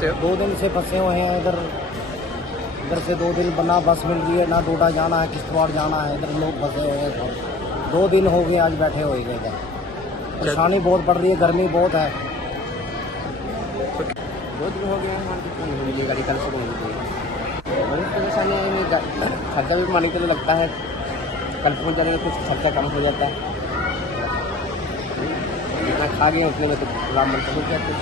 2 दिन से फंसे हुए हैं इधर। इधर से 2 दिन बना बस मिल रही है ना, डोडा जाना है, किश्तवाड़ जाना है, इधर लोग फंसे हुए हैं। 2 दिन हो गए आज बैठे हुए हैं इधर। परेशानी बहुत पड़ रही है, गर्मी बहुत है। 2 दिन हो गए हैं, गाड़ी कल से बहुत परेशानी। खर्चा भी मानी के लिए लगता है, कल पहुँच जाने में कुछ खर्चा कम हो जाता है। जितना खा गए उतने में तो राम मंत्र हो गया कुछ।